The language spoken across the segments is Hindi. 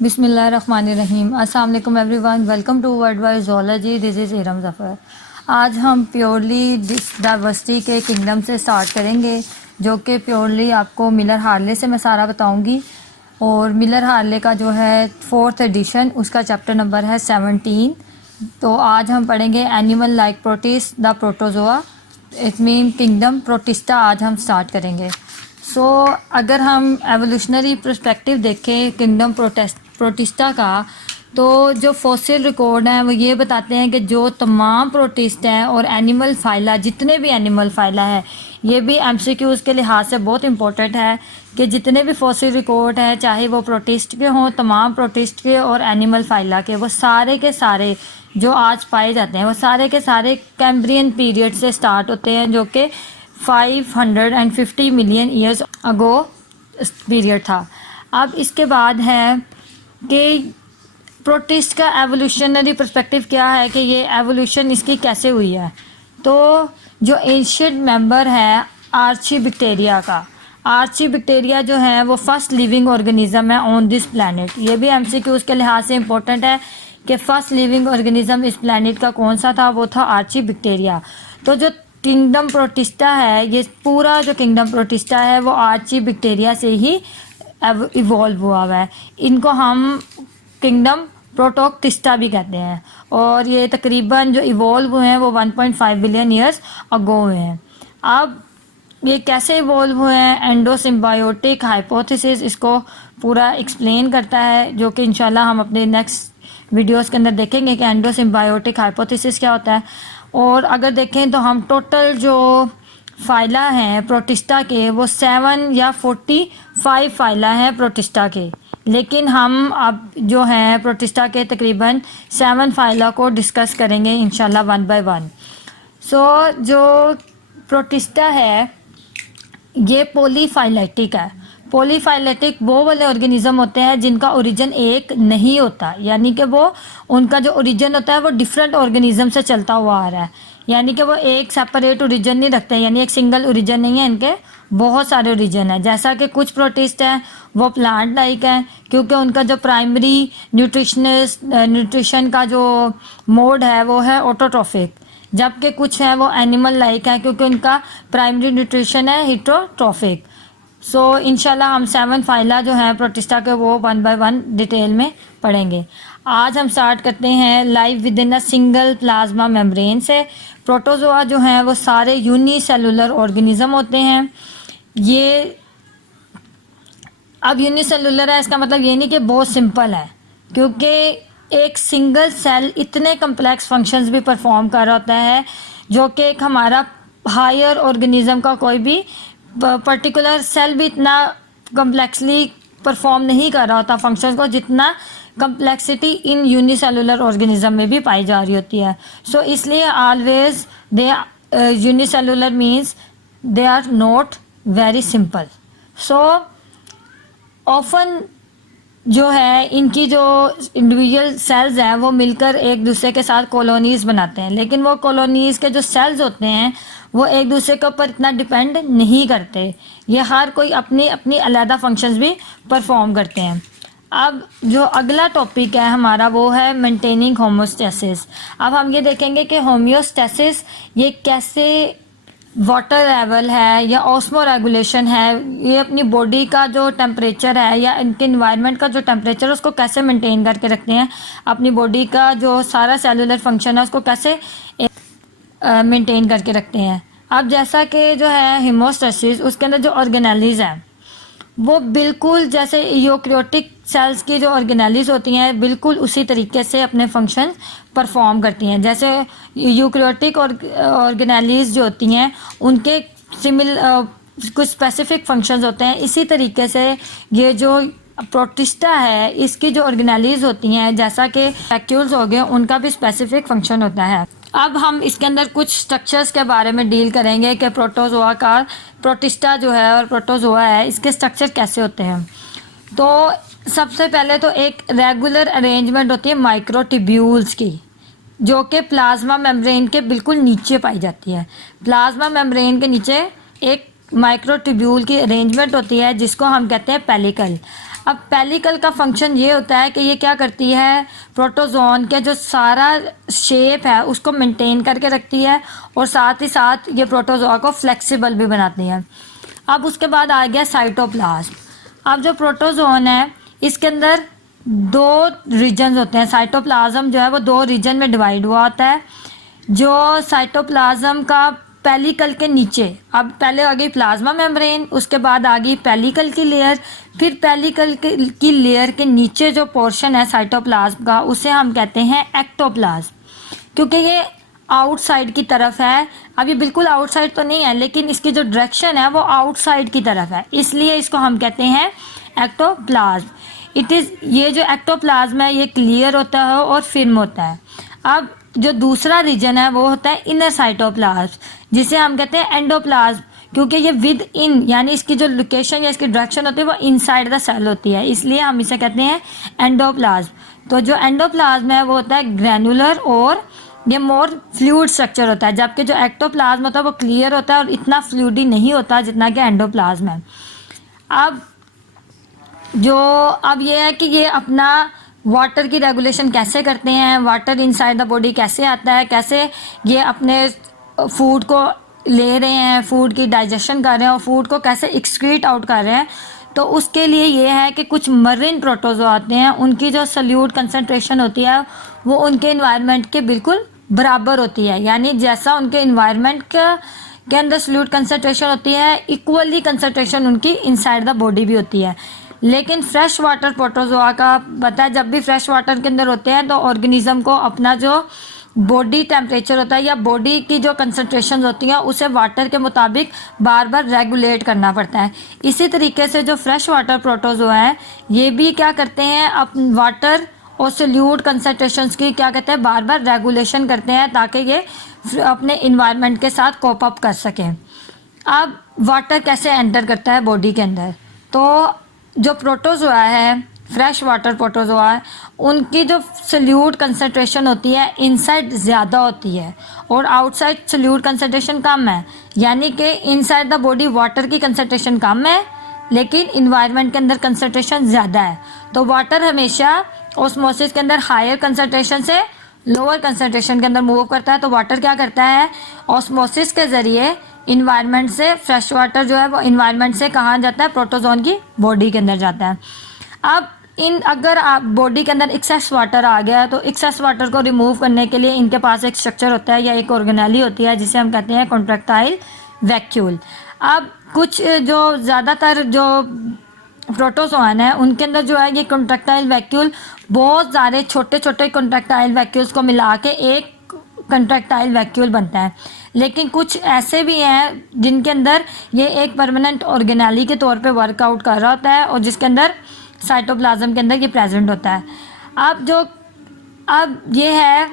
बिस्मिल्लाहिर्रहमानिर्रहीम। अस्सलाम वालेकुम everyone, welcome to world wide zoology. This is Iram Zafar. आज हम प्योरली डाइवर्सिटी के किंगडम से स्टार्ट करेंगे, जो कि प्योरली आपको मिलर हार्ले से मैं सारा बताऊंगी। और मिलर हार्ले का जो है 4th एडिशन, उसका चैप्टर नंबर है 17। तो आज हम पढ़ेंगे animal like protist the protozoa, it mean kingdom protista. आज हम स्टार्ट करेंगे। अगर हम एवोल्यूशनरी पर्सपेक्टिव देखें किंगडम प्रोटिस्टा का, तो जो फॉसिल रिकॉर्ड हैं वो ये बताते हैं कि जो तमाम प्रोटिस्ट हैं और एनिमल फाइला, जितने भी एनिमल फाइला है, ये भी एमसीक्यूज़ के लिहाज से बहुत इंपॉर्टेंट है कि जितने भी फॉसिल रिकॉर्ड हैं, चाहे वो प्रोटिस्ट के हों, तमाम प्रोटिस्ट के और एनिमल फाइला के, वो सारे के सारे जो आज पाए जाते हैं वो सारे के सारे कैम्ब्रियन पीरियड से स्टार्ट होते हैं, जो कि 550 मिलियन ईयर्स अगो पीरियड था। अब इसके बाद है कि प्रोटिस्ट का एवोल्यूशनरी पर्सपेक्टिव क्या है, कि ये एवोल्यूशन इसकी कैसे हुई है। तो जो एंशिएंट मेंबर है आर्चीबैक्टीरिया का, आर्चीबैक्टीरिया जो है वो फर्स्ट लिविंग ऑर्गेनिज्म है ऑन दिस प्लैनेट। ये भी एमसीक्यूज़ के लिहाज से इम्पोर्टेंट है कि फर्स्ट लिविंग ऑर्गेनिज्म इस प्लैनेट का कौन सा था, वो था आर्चीबैक्टीरिया। तो जो किंगडम प्रोटिस्टा है, ये पूरा जो किंगडम प्रोटिस्टा है वो आर्चीबैक्टीरिया से ही इवॉल्व हुआ है। इनको हम किंगडम प्रोटोक्टिस्टा भी कहते हैं, और ये तकरीबन जो इवॉल्व हुए हैं वो 1.5 बिलियन ईयर्स अगो हुए हैं। अब ये कैसे इवॉल्व हुए हैं, एंडोसिम्बायोटिक हाइपोथेसिस इसको पूरा एक्सप्लेन करता है, जो कि इंशाल्लाह हम अपने नेक्स्ट वीडियोस के अंदर देखेंगे कि एंडोसिम्बायोटिक हाइपोथेसिस क्या होता है। और अगर देखें तो हम टोटल जो फाइला हैं प्रोटिस्टा के, वो 7 या 45 फाइला हैं प्रोटिस्टा के, लेकिन हम अब जो हैं प्रोटिस्टा के तकरीबन 7 फाइला को डिस्कस करेंगे इंशाल्लाह 1 बाय 1। जो प्रोटिस्टा है ये पॉलीफाइलेटिक है। पॉलीफाइलेटिक वो वाले ऑर्गेनिज्म होते हैं जिनका ओरिजिन एक नहीं होता, यानी कि वो उनका जो ओरिजिन होता है वो डिफरेंट ऑर्गेनिज्म से चलता हुआ आ रहा है, यानी कि वो एक सेपरेट ओरिजिन नहीं रखते, यानी एक सिंगल ओरिजिन नहीं है, इनके बहुत सारे ओरिजिन है। जैसा कि कुछ प्रोटिस्ट हैं वो प्लांट लाइक हैं, क्योंकि उनका जो प्राइमरी न्यूट्रिशन का जो मोड है वो है ऑटोट्रॉफिक, जबकि कुछ है वो एनिमल लाइक है, क्योंकि उनका प्राइमरी न्यूट्रिशन है हिट्रोट्रॉफिक। इंशाल्लाह हम 7 फाइला जो हैं प्रोटिस्टा के वो 1 बाय 1 डिटेल में पढ़ेंगे। आज हम स्टार्ट करते हैं live with in a single plasma membrane से। प्रोटोजोआ जो हैं वो सारे यूनिसेलुलर ऑर्गेनिज्म होते हैं। ये अब यूनिसेलुलर है, इसका मतलब ये नहीं कि बहुत सिंपल है, क्योंकि एक सिंगल सेल इतने कम्प्लेक्स फंक्शंस भी परफॉर्म कर रहा होता है, जो कि एक हमारा हायर ऑर्गेनिज्म का कोई भी पर्टिकुलर सेल भी इतना कम्प्लेक्सली परफॉर्म नहीं कर रहा होता फंक्शंस को, जितना कम्प्लेक्सिटी इन यूनिसेलुलर ऑर्गेनिज्म में भी पाई जा रही होती है। इसलिए always they unicellular means they are not very simple. Often जो है इनकी जो इंडिविजुअल सेल्स हैं वो मिलकर एक दूसरे के साथ कॉलोनीज बनाते हैं, लेकिन वो कॉलोनीज के जो सेल्स होते हैं वो एक दूसरे के ऊपर इतना डिपेंड नहीं करते। ये हर कोई अपनी अपनी अलग फंक्शंस भी परफॉर्म करते हैं। अब जो अगला टॉपिक है हमारा वो है मेंटेनिंग होमोस्टेसिस। अब हम ये देखेंगे कि होम्योस्टेसिस ये कैसे वाटर लेवल है या ऑस्मो रेगुलेशन है, ये अपनी बॉडी का जो टेम्परेचर है या इनके इन्वायरमेंट का जो टेम्परेचर है उसको कैसे मेंटेन करके रखते हैं, अपनी बॉडी का जो सारा सेलुलर फंक्शन है उसको कैसे मेंटेन करके रखते हैं। अब जैसा कि जो है हेमोस्टेसिस, उसके अंदर जो ऑर्गेनेलीज हैं वो बिल्कुल जैसे यूकैरियोटिक सेल्स की जो ऑर्गेनेलीज होती हैं बिल्कुल उसी तरीके से अपने फंक्शन परफॉर्म करती हैं। जैसे यूकैरियोटिक ऑर्गेनेलीज जो होती हैं उनके कुछ स्पेसिफिक फंक्शंस होते हैं, इसी तरीके से ये जो प्रोटिस्टा है इसकी जो ऑर्गेनेलीज होती हैं, जैसा कि वैक्यूल्स हो गए, उनका भी स्पेसिफिक फंक्शन होता है। अब हम इसके अंदर कुछ स्ट्रक्चर्स के बारे में डील करेंगे कि प्रोटोजोआ का, प्रोटिस्टा जो है और प्रोटोजोआ है, इसके स्ट्रक्चर कैसे होते हैं। तो सबसे पहले तो एक रेगुलर अरेंजमेंट होती है माइक्रोट्यूब्यूल्स की, जो कि प्लाज्मा मेम्ब्रेन के बिल्कुल नीचे पाई जाती है। प्लाज्मा मेम्ब्रेन के नीचे एक माइक्रोट्यूब्यूल की अरेंजमेंट होती है जिसको हम कहते हैं पेलिकल। अब पेलिकल का फंक्शन ये होता है कि ये क्या करती है, प्रोटोजोन के जो सारा शेप है उसको मेंटेन करके रखती है और साथ ही साथ ये प्रोटोजोआ को फ्लेक्सिबल भी बनाती है। अब उसके बाद आ गया साइटोप्लाज्म। अब जो प्रोटोजोन है इसके अंदर दो रीजन होते हैं। साइटोप्लाज्म जो है वो दो रीजन में डिवाइड हुआ होता है। जो साइटोप्लाज्म का पेलिकल के नीचे, अब पहले आ गई प्लाज्मा मेम्ब्रेन, उसके बाद आ गई पेलिकल की लेयर, फिर पेलिकल की लेयर के नीचे जो पोर्शन है साइटोप्लाज्म का उसे हम कहते हैं एक्टोप्लाज्म, क्योंकि ये आउटसाइड की तरफ है। अब ये बिल्कुल आउटसाइड तो नहीं है लेकिन इसकी जो डायरेक्शन है वो आउटसाइड की तरफ है, इसलिए इसको हम कहते हैं एक्टोप्लाज्म। ये जो एक्टोप्लाज्म है ये क्लियर होता है और फिल्म होता है। अब जो दूसरा रीजन है वो होता है इनर साइटोप्लाज्म, जिसे हम कहते हैं एंडोप्लाज्म, क्योंकि ये विद इन यानी इसकी जो लोकेशन या इसकी डायरेक्शन होती है वो इनसाइड द सेल होती है, इसलिए हम इसे कहते हैं एंडोप्लाज्म। तो जो एंडोप्लाज्म है वो होता है ग्रैनुलर और ये मोर फ्लूइड स्ट्रक्चर होता है, जबकि जो एक्टोप्लाज्म होता है वो क्लियर होता है और इतना फ्लूइडी नहीं होता जितना कि एंडोप्लाज्म है। अब ये है कि ये अपना वाटर की रेगुलेशन कैसे करते हैं, वाटर इनसाइड द बॉडी कैसे आता है, कैसे ये अपने फूड को ले रहे हैं, फूड की डाइजेशन कर रहे हैं और फूड को कैसे एक्सक्रीट आउट कर रहे हैं। तो उसके लिए ये है कि कुछ मरीन प्रोटोजोआ आते हैं, उनकी जो सल्यूट कंसंट्रेशन होती है वो उनके इन्वायरमेंट के बिल्कुल बराबर होती है, यानी जैसा उनके इन्वायरमेंट के अंदर सल्यूट कंसंट्रेशन होती है इक्वली कंसंट्रेशन उनकी इनसाइड द बॉडी भी होती है। लेकिन फ्रेश वाटर प्रोटोजोआ का पता है, जब भी फ्रेश वाटर के अंदर होते हैं तो ऑर्गेनिज्म को अपना जो बॉडी टेम्परेचर होता है या बॉडी की जो कंसंट्रेशन होती है उसे वाटर के मुताबिक बार बार रेगुलेट करना पड़ता है। इसी तरीके से जो फ्रेश वाटर प्रोटोजोआ है ये भी क्या करते हैं, अब वाटर और सल्यूट कंसंट्रेशंस की क्या कहते हैं बार बार रेगुलेशन करते हैं ताकि ये अपने इन्वायरमेंट के साथ कोप अप कर सकें। अब वाटर कैसे एंटर करता है बॉडी के अंदर, तो जो प्रोटोजोआ है फ्रेश वाटर प्रोटोजोआ है उनकी जो सल्यूट कंसंट्रेशन होती है इनसाइड ज़्यादा होती है और आउटसाइड सल्यूट कंसंट्रेशन कम है, यानी कि इनसाइड द बॉडी वाटर की कंसंट्रेशन कम है लेकिन इन्वायरमेंट के अंदर कंसंट्रेशन ज़्यादा है। तो वाटर हमेशा ऑस्मोसिस के अंदर हायर कंसंट्रेशन से लोअर कंसंट्रेशन के अंदर मूव करता है। तो वाटर क्या करता है, ऑस्मोसिस के ज़रिए इन्वायरमेंट से फ्रेश वाटर जो है वो इन्वायरमेंट से कहाँ जाता है, प्रोटोजोन की बॉडी के अंदर जाता है। अब अगर आप बॉडी के अंदर एक्सेस वाटर आ गया तो एक्सेस वाटर को रिमूव करने के लिए इनके पास एक स्ट्रक्चर होता है या एक ऑर्गेनेली होती है जिसे हम कहते हैं कॉन्ट्रैक्टाइल वैक्यूल। अब कुछ जो ज़्यादातर जो प्रोटोजोआन है उनके अंदर जो है ये कॉन्ट्रैक्टाइल वैक्यूल बहुत सारे छोटे छोटे कॉन्ट्रैक्टाइल वैक्यूल्स को मिला के एक कॉन्ट्रैक्टाइल वैक्यूल बनता है। लेकिन कुछ ऐसे भी हैं जिनके अंदर ये एक परमानेंट ऑर्गेनेली के तौर पे वर्कआउट कर रहा होता है और जिसके अंदर साइटोप्लाज्म के अंदर ये प्रेजेंट होता है। अब ये है,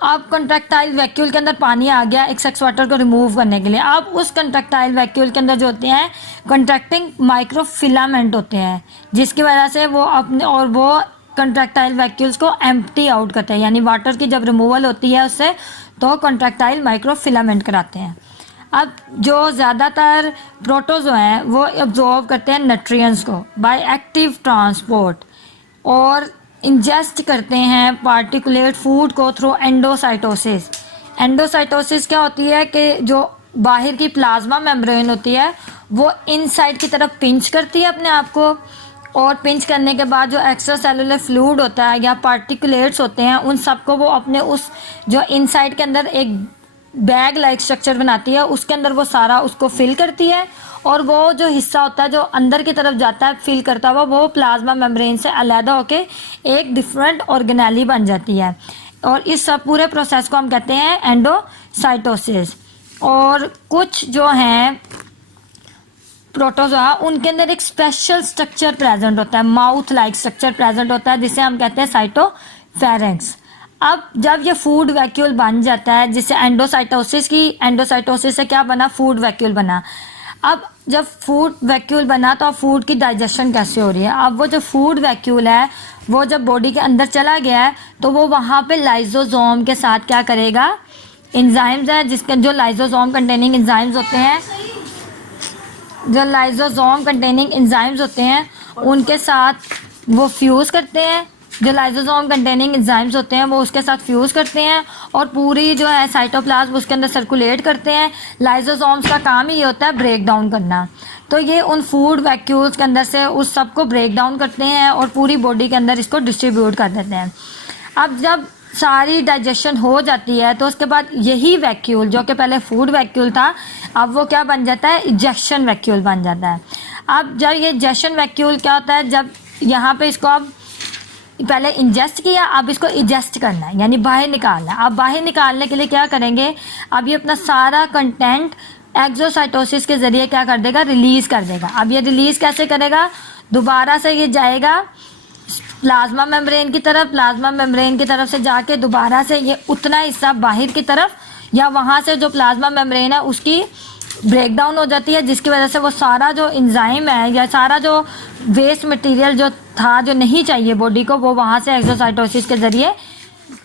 अब कॉन्ट्रैक्टाइल वैक्यूल के अंदर पानी आ गया एक्सेस वाटर को रिमूव करने के लिए। अब उस कॉन्ट्रैक्टाइल वैक्यूल के अंदर जो होते हैं कॉन्ट्रैक्टिंग माइक्रोफिलामेंट होते हैं जिसकी वजह से वो अपने और वो कॉन्ट्रैक्टाइल वैक्यूल्स को एम्प्टी आउट करते हैं, यानी वाटर की जब रिमूवल होती है उससे तो कॉन्ट्रैक्टाइल माइक्रोफिलामेंट कराते हैं। अब जो ज़्यादातर प्रोटोजोआ हैं वो एब्जॉर्ब करते हैं न्यूट्रिएंट्स को बाय एक्टिव ट्रांसपोर्ट और इंजेस्ट करते हैं पार्टिकुलेट फूड को थ्रू एंडोसाइटोसिस। एंडोसाइटोसिस क्या होती है कि जो बाहर की प्लाज्मा मेम्ब्रेन होती है वो इनसाइड की तरफ पिंच करती है अपने आप को और पिंच करने के बाद जो एक्स्ट्रा सेलुलर फ्लूइड होता है या पार्टिकुलेट्स होते हैं उन सबको वो अपने उस जो इनसाइड के अंदर एक बैग लाइक स्ट्रक्चर बनाती है उसके अंदर वो सारा उसको फिल करती है और वो जो हिस्सा होता है जो अंदर की तरफ जाता है फिल करता हुआ वो प्लाज्मा मेम्ब्रेन से अलहदा होके एक डिफरेंट ऑर्गेनेली बन जाती है और इस सब पूरे प्रोसेस को हम कहते हैं एंडोसाइटोसिस। और कुछ जो हैं प्रोटोजोआ उनके अंदर एक स्पेशल स्ट्रक्चर प्रेजेंट होता है, माउथ लाइक स्ट्रक्चर प्रेजेंट होता है जिसे हम कहते हैं साइटोफेरेंक्स। अब जब ये फूड वैक्यूल बन जाता है जिससे एंडोसाइटोसिस से क्या बना, फूड वैक्यूल बना। अब जब फूड वैक्यूल बना तो अब फूड की डाइजेशन कैसे हो रही है, अब वो जो फूड वैक्यूल है वो जब बॉडी के अंदर चला गया है तो वो वहाँ पे लाइजोसोम के साथ क्या करेगा, एंजाइम्स है जिसके जो लाइजोसोम कंटेनिंग एंजाइम्स होते हैं जो लाइजोसोम कंटेनिंग एंजाइम्स होते हैं उनके साथ वो फ्यूज़ करते हैं। जो लाइजोसोम कंटेनिंग एंजाइम्स होते हैं वो उसके साथ फ्यूज़ करते हैं और पूरी जो है साइटोप्लाज्म उसके अंदर सर्कुलेट करते हैं। लाइजोसोम्स का काम ही होता है ब्रेक डाउन करना। तो ये उन फूड वैक्यूल्स के अंदर से उस सब को ब्रेक डाउन करते हैं और पूरी बॉडी के अंदर इसको डिस्ट्रीब्यूट कर देते हैं। अब जब सारी डाइजेशन हो जाती है तो उसके बाद यही वैक्यूल जो कि पहले फूड वैक्यूल था, अब वो क्या बन जाता है, इजेक्शन वैक्यूल बन जाता है। अब जब ये इजेक्शन वैक्यूल क्या होता है, जब यहाँ पे इसको अब पहले इंजेस्ट किया, अब इसको इजेस्ट करना है यानी बाहर निकालना है। अब बाहर निकालने के लिए क्या करेंगे, अब ये अपना सारा कंटेंट एक्सोसाइटोसिस के ज़रिए क्या कर देगा, रिलीज़ कर देगा। अब ये रिलीज़ कैसे करेगा, दोबारा से ये जाएगा प्लाज्मा मेम्ब्रेन की तरफ, प्लाज्मा मेम्ब्रेन की तरफ से जाके दोबारा से ये उतना हिस्सा बाहर की तरफ या वहाँ से जो प्लाज्मा मेम्ब्रेन है उसकी ब्रेक डाउन हो जाती है, जिसकी वजह से वो सारा जो एंजाइम है या सारा जो वेस्ट मटेरियल जो था जो नहीं चाहिए बॉडी को, वो वहाँ से एक्सोसाइटोसिस के ज़रिए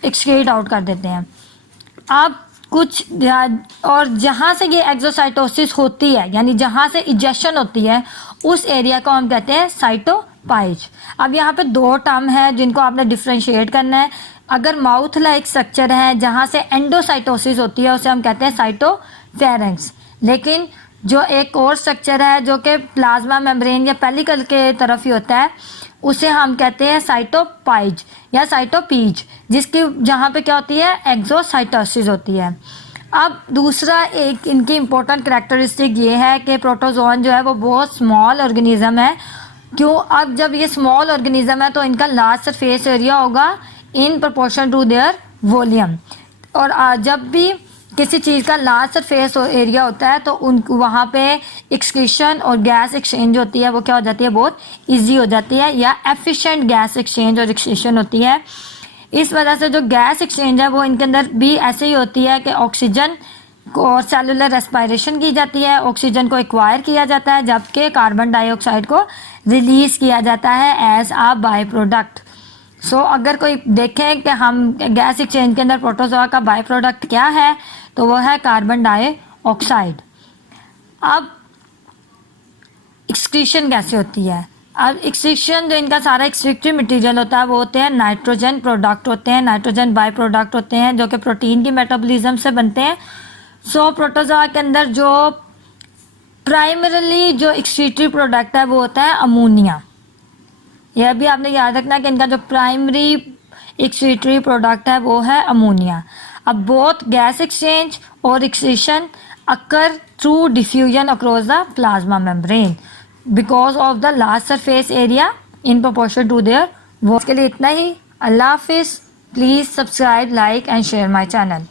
एक्सक्रीट आउट कर देते हैं। अब कुछ और जहाँ से ये एक्सोसाइटोसिस होती है यानी जहाँ से इजेक्शन होती है उस एरिया को हम कहते हैं साइटोपाइज। अब यहाँ पे दो टर्म है जिनको आपने डिफ्रेंशिएट करना है। अगर माउथ लाइक स्ट्रक्चर है जहाँ से एंडोसाइटोसिस होती है उसे हम कहते हैं साइटोफेरेंक्स। लेकिन जो एक और स्ट्रक्चर है जो कि प्लाज्मा मेम्ब्रेन या पेलिकल के तरफ ही होता है उसे हम कहते हैं साइटोपाइज या साइटोपीज, जिसकी जहाँ पे क्या होती है, एक्सोसाइटोसिस होती है। अब दूसरा एक इनकी इम्पोर्टेंट करैक्टरिस्टिक ये है कि प्रोटोजोन जो है वो बहुत स्मॉल ऑर्गेनिज्म है। क्यों, अब जब ये स्मॉल ऑर्गेनिज्म है तो इनका लार्ज सरफेस एरिया होगा in proportion to their volume. और जब भी किसी चीज़ का लार्ज सरफेस एरिया होता है तो उन वहाँ पे एक्सक्रीशन और गैस एक्सचेंज होती है वो क्या हो जाती है, बहुत इजी हो जाती है, या एफिशिएंट गैस एक्सचेंज और एक्सक्रीशन होती है। इस वजह से जो गैस एक्सचेंज है वो इनके अंदर भी ऐसे ही होती है कि ऑक्सीजन और सेलुलर रेस्पिरेशन की जाती है, ऑक्सीजन को एक्वायर किया जाता है जबकि कार्बन डाइऑक्साइड को रिलीज़ किया जाता है एज आ बाय प्रोडक्ट। सो अगर कोई देखें कि हम गैस एक्सचेंज के अंदर प्रोटोजोआ का बाय प्रोडक्ट क्या है तो वो है कार्बन डाइऑक्साइड। अब एक्सक्रीशन कैसे होती है, अब एक्सक्रीशन जो इनका सारा एक्सक्रीटरी मटेरियल होता है वो होते हैं नाइट्रोजन प्रोडक्ट होते हैं, नाइट्रोजन बाय प्रोडक्ट होते हैं जो कि प्रोटीन की मेटाबॉलिज्म से बनते हैं। सो प्रोटोजोआ के अंदर जो प्राइमरीली जो एक्सक्रीटरी प्रोडक्ट है वो होता है अमोनिया। यह भी आपने याद रखना कि इनका जो प्राइमरी एक्सक्रीटरी प्रोडक्ट है वो है अमोनिया। अब बोथ गैस एक्सचेंज और excretion occur through diffusion across the plasma membrane because of the large surface area in proportion to their volume. के लिए इतना ही। अल्लाह हाफिज़। Please subscribe, like and share my channel.